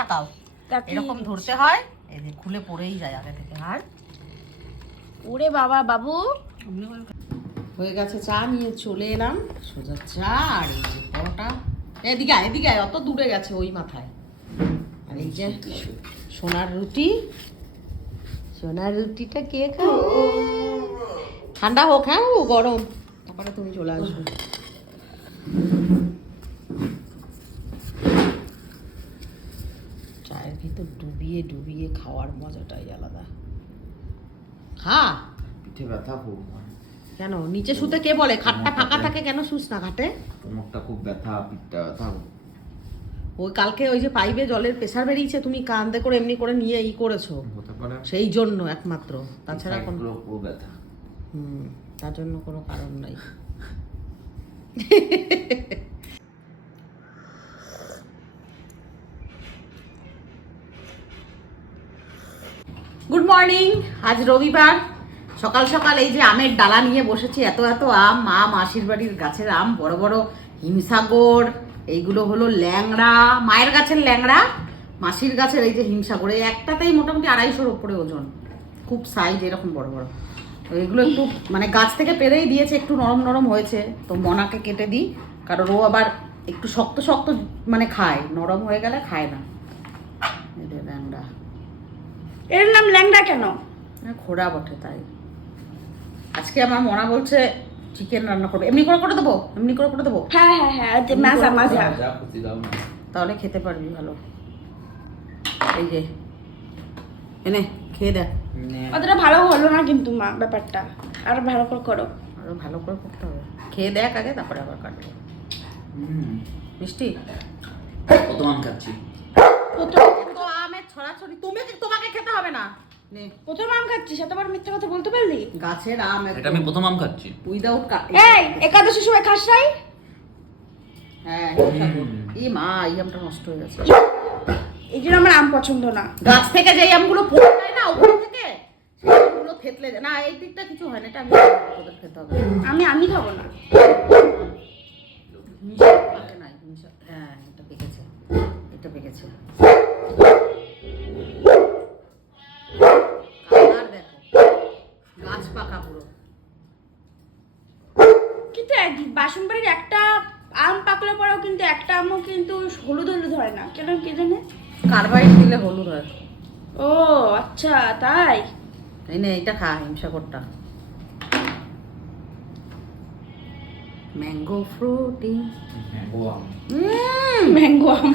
তাকাও, এরকম ধরতে হয়, এই যে খুলে পড়েই যায় আগে থেকে। আর ওরে বাবা বাবু, হয়ে গেছে চা, নিয়ে চলে এলাম সোজা চা। আর এই যে পরোটা, এদিকে আয়, এদিকে আয়, অত দূরে গেছে ওই মাথায়। আর এই যে সোনার রুটি, সোনার রুটিটা কে খাও? ঠান্ডা হোক, হ্যাঁ ও গরম, তারপরে তুমি চলে আসবে। চায়ের ভিতর ডুবিয়ে ডুবিয়ে খাওয়ার মজাটাই আলাদা। হ্যাঁ, পিঠে ব্যথা খুব। কেন নিচে শুতে কে বলে খাটটা ফাঁকা থাকে? কেন শুস না ঘাটে? কোমরটা খুব ব্যথা, পিঠটা ব্যথা। ওই কালকে ওই যে পাইপে জলের প্রেসার বেরিয়েছে, তুমি কান্দে করে এমনি করে নিয়ে করেছো, হতে পারে সেই জন্য একমাত্র, তাছাড়া কোনো পুরো ব্যথা। তার জন্য কোনো কারণ নাই। Good morning. আজ রবিবার, সকাল সকাল এই যে আমের ডালা নিয়ে বসেছি। এত এত আম, মাসির বাড়ির গাছের আম, বড় বড় হিমসাগর। এইগুলো হলো ল্যাংড়া, মায়ের গাছের ল্যাংড়া, মাসির গাছের এই যে হিমসাগর। এই একটাতেই মোটামুটি 250-র উপরে ওজন, খুব সাইজ এরকম বড় বড়। তো এগুলো একটু মানে গাছ থেকে পেরেই দিয়েছে, একটু নরম নরম হয়েছে, তো মনাকে কেটে দিই, কারণ ও আবার একটু শক্ত শক্ত মানে খায়, নরম হয়ে গেলে খায় না। এই যে ল্যাংড়া, এর নাম ল্যাংড়া কেন? ঘোড়া বটে তাই। আজকে আমার মনা বলছে চিকেন রান্না করবে, এমনি করে করে দেবো, এমনি করে করে দেবো, হ্যাঁ হ্যাঁ হ্যাঁ, মাজা মাজা। যা খুশি দাও না। তাহলে খেতে পারবি ভালো। এই যে এনে খেয়ে দেখ। অতটা ভালো হলো না কিন্তু মা, ব্যাপারটা আরো ভালো করে করো। আরো ভালো করে করতে হবে, খেয়ে দেখ আগে, তারপরে আবার কাটবো। মিষ্টি কত আম খাচ্ছি। তো আমের ছড়াছড়ি, তোমাকে খেতে হবে না। নে, প্রথম আম খাচ্ছিস, এতবার মিথ্যা কথা বলতে পারলি? গাছের আম, এটা আমি প্রথম আম খাচ্ছি। উইদাউট এই একাদশীর সময় খাস নাই? হ্যাঁ, এই মা এই আমটা নষ্ট হয়ে গেছে। এই জন্য আমার আম পছন্দ না। গাছ থেকে যে আমগুলো পড়ে যায় না উপর থেকে, সেই আমগুলো থেতলে যায় না। এই দিকটা কিছু হয় না, এটা আমি তোদের খেতে হবে। আমি খাবো না। পাকে নাই, হ্যাঁ এটা পেকেছে, এটা পেকেছে। কালার দেখো, গাছ পাকা পুরো। কিন্তু বাসন বাড়ির একটা আম পাকলে পরেও কিন্তু একটা আমও কিন্তু হলুদ হলুদ হয় না, কেন কে জানে? কার্বাইড দিলে হলুদ হয়। ও আচ্ছা তাই। এই নে এটা খা, হিমসাগরটা। ম্যাঙ্গো ফ্রুটি, ম্যাঙ্গো আম। ম্যাঙ্গো আম।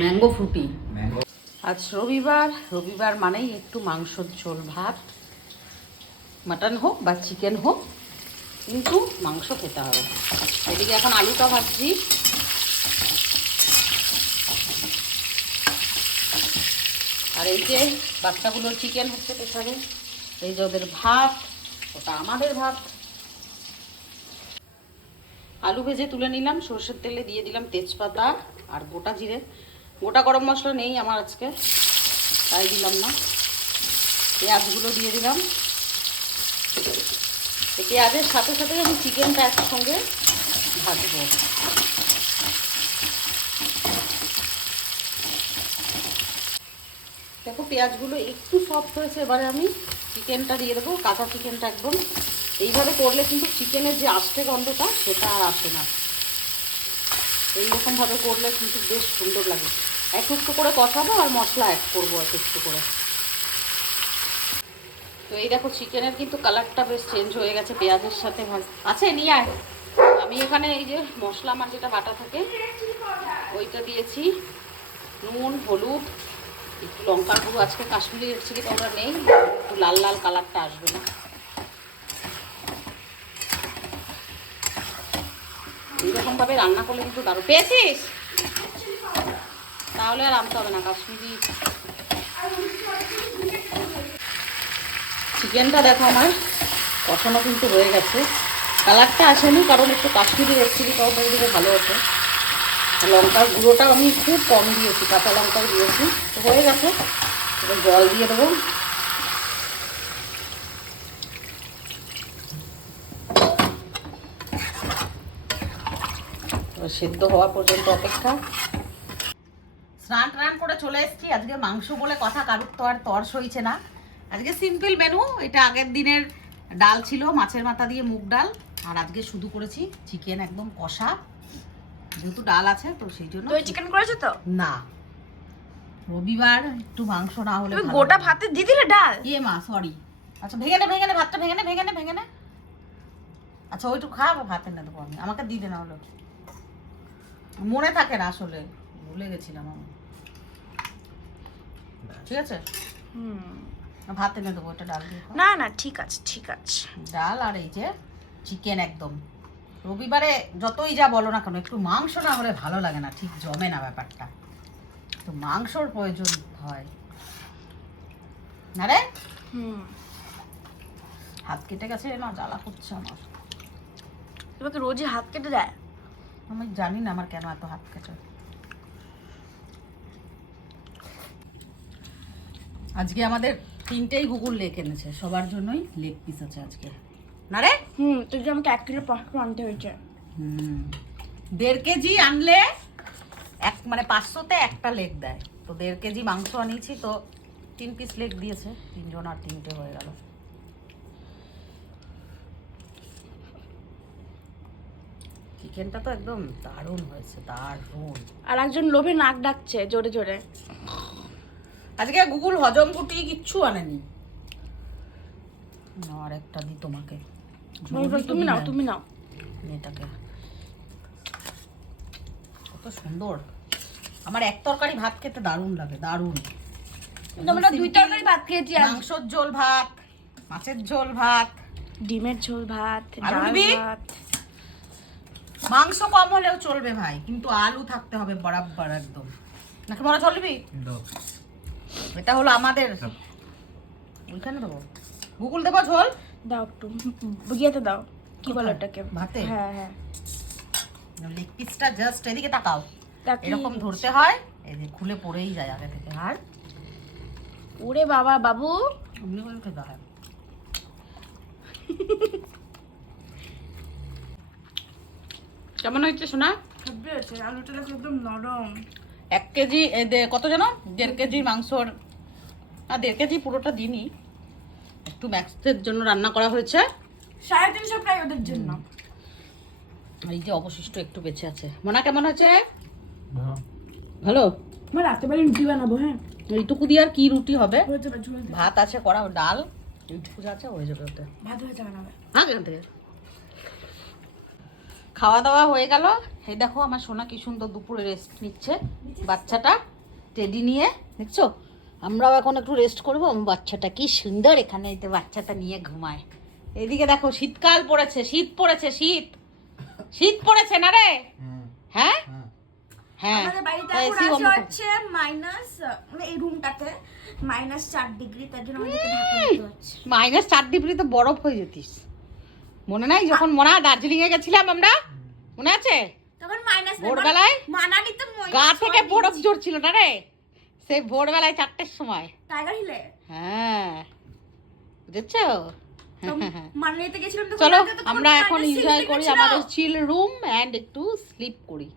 ম্যাঙ্গো ফ্রুটি। ম্যাঙ্গো। আজ রবিবার, রবিবার মানেই একটু মাংসর ঝোল ভাত, মাটন হোক বা চিকেন হোক, কিন্তু মাংস খেতে হবে। এদিকে এখন আলুটা ভাজছি। আর এই যে বাচ্চাগুলোর চিকেন হচ্ছে প্রেসারে, এই যে ওদের ভাত, ওটা আমাদের ভাত। আলু ভেজে তুলে নিলাম, সর্ষের তেলে দিয়ে দিলাম তেজপাতা আর গোটা জিরে। গোটা গরম মশলা নেই আমার আজকে, তাই দিলাম না। পেঁয়াজগুলো দিয়ে দিলাম। পেঁয়াজের সাথে সাথে আমি চিকেনটা একসঙ্গে ভাজবো। দেখো পেঁয়াজগুলো একটু সফট হয়েছে, এবারে আমি চিকেনটা দিয়ে দেবো, কাঁচা চিকেনটা একদম। এইভাবে করলে কিন্তু চিকেনের যে আস্তে গন্ধটা সেটা আর আসে না। এইরকমভাবে করলে কিন্তু বেশ সুন্দর লাগে। একটু একটু করে কষাবো আর মশলা অ্যাড করবো একটু একটু করে। তো এই দেখো চিকেনের কিন্তু কালারটা বেশ চেঞ্জ হয়ে গেছে পেঁয়াজের সাথে আছে। নিয়ে আয়। আমি এখানে এই যে মশলা আমার যেটা বাটা থাকে ওইটা দিয়েছি, নুন, হলুদ, একটু লঙ্কার গুঁড়ো, আজকে কাশ্মীরি রেড চিলি পাউডার নেই, একটু লাল লাল কালারটা আসবে না। এইরকমভাবে রান্না করলে কিন্তু দারুণ। পেয়েছিস? তাহলে আর আনতে হবে না কাশ্মীরি। চিকেনটা দেখো আমার কষানো কিন্তু হয়ে গেছে, কালারটা আসেনি কারণ একটু কাশ্মীরি রেড চিলি পাউডার দিলে ভালো হতো। লঙ্কার গুঁড়োটাও আমি খুব কম দিয়েছি, কাঁচা লঙ্কাও দিয়েছি। তো হয়ে গেছে, এবার জল দিয়ে দেবো। সেদ্ধ হওয়া পর্যন্ত অপেক্ষা। স্নান টান করে চলে এসেছি। আজকে মাংস বলে কথা, কারুর তো আর তর সইছে না। আজকে সিম্পল মেনু। এটা আগের দিনের ডাল ছিল, মাছের মাথা দিয়ে মুগ ডাল। আর আজকে শুধু করেছি চিকেন, একদম কষা। যেহেতু ডাল আছে তো সেই জন্য। দই চিকেন করেছো তো? না, রবিবার একটু মাংস না হলে তুমি ভালো গোটা লাগে না। ভাতে দিয়ে দিলে ডাল? ইয়ে মা সরি। আচ্ছা ভেঙে নে ভাতটা, ভেঙে নে। আচ্ছা ওইটুকু খাবো, ভাতের না দেবো আমি, আমাকে দিয়ে দে না হলো। মনে থাকে না আসলে, ভুলে গেছিলাম আমি। ঠিক আছে, ভাত এনে দেবো, ওটা ডাল দিয়ে খাও। না না ঠিক আছে ঠিক আছে। ডাল আর এই যে চিকেন। একদম রবিবারে যতই যা বলো না কেন, একটু মাংস না হলে ভালো লাগে না, ঠিক জমে না ব্যাপারটা। তো মাংসর প্রয়োজন হয় না রে। হাত কেটে গেছে না, জ্বালা করছে আমার। তোমাকে রোজই হাত কেটে দেয়? আমি জানি না আমার কেন এত হাত কেটে। আজকে আমাদের 3টেই গুগল লেগ এনেছে, সবার জন্যই লেগ পিস আছে আজকে না রে। তুই যে আমাকে 1 কিলো পাঁচশো আনতে হয়েছে। 1.5 কেজি আনলে মানে 500-তে একটা লেগ দেয়। তো 1.5 কেজি মাংস আনিয়েছি, তো 3 পিস লেগ দিয়েছে, 3 জন আর 3টে হয়ে গেল। চিকেনটা তো একদম দারুণ হয়েছে, দারুণ। আর একজন লোভে নাক ডাকছে জোরে জোরে। আজকে গুগল হজম গুটি কিচ্ছু আনেনি। আর একটা দি তোমাকে। তুমি নাও। এটাকে কত সুন্দর। আমার এক তরকারি ভাত খেতে দারুণ লাগে, দারুণ। আমরা 2 তরকারি ভাত খেয়েছি আজ। মাংসের ঝোল ভাত, মাছের ঝোল ভাত, ডিমের ঝোল ভাত, আলু ডাল দিবি? ভাত। মাংস কম হলেও চলবে ভাই, কিন্তু আলু থাকতে হবে বরাবর একদম। নাকি মনে চলবি? এটা হলো আমাদের। ওইখানে দেবো গুগল, দেবো ঝোল দাও একটু বুঝিয়েতে দাও। কি বলে ওটাকে? ভাতে? হ্যাঁ হ্যাঁ। লেগ পিসটা জাস্ট এদিকে তাকাও, তাকিয়ে এরকম দিচ্ছি। ধরতে হয়, এই যে খুলে পড়েই যায় আগে থেকে। আর ওরে বাবা বাবু, এমনি করে খেতে হয়। কেমন হয়েছে শোনা? সবজি আছে, আলুটা দেখো একদম নরম। 1 কেজি কত যেন 1.5 কেজি মাংসর, না 1.5 কেজি পুরোটা দিনই, একটু ম্যাক্সের জন্য রান্না করা হয়েছে। 350 প্রায় ওদের জন্য। এই যে অবশিষ্ট একটু বেঁচে আছে। মোনা কেমন হয়েছে? ভালো। আমরা রাত্রেবেলা রুটি বানাবো। হ্যাঁ এইটুকু দিয়ে আর কি রুটি হবে? হয়ে যাবে, ঝোল দিয়ে। ভাত আছে করা, ডাল এইটুকু যা আছে হয়ে যাবে ওতে। ভাত হয়ে যাবে না? এখান থেকে খাওয়া দাওয়া হয়ে গেল। এই দেখো আমার সোনা কি সুন্দর দুপুরে রেস্ট নিচ্ছে, বাচ্চাটা টেডি নিয়ে। দেখছো, আমরাও এখন একটু রেস্ট করবো। আমার বাচ্চাটা কি সুন্দর এখানে এই বাচ্চাটা নিয়ে ঘুমায়। এদিকে দেখো শীতকাল পড়েছে, শীত পড়েছে, শীত পড়েছে না রে? হ্যাঁ হ্যাঁ। আমাদের বাড়িতে তাই এখন AC আছে বন্ধ কর। হচ্ছে মাইনাস, মানে এই রুমটাতে -4 ডিগ্রি, তার জন্য আমাদেরকে ঢাকা দিতে হচ্ছে। -4 ডিগ্রি তো বরফ হয়ে যেতিস। মনে নাই যখন দার্জিলিং এ গেছিলাম আমরা, মনে আছে? তখন মাইনাস ভোরবেলায় মানালিতে গা থেকে বরফ ঝরছিল না রে, সেই ভোরবেলায় 4টের সময়। টাইগার হিলে। হ্যাঁ বুঝেছো? মানালিতে গেছিলাম তো। চলো আমরা এখন এনজয় করি আমাদের চিল রুম এন্ড একটু স্লিপ করি।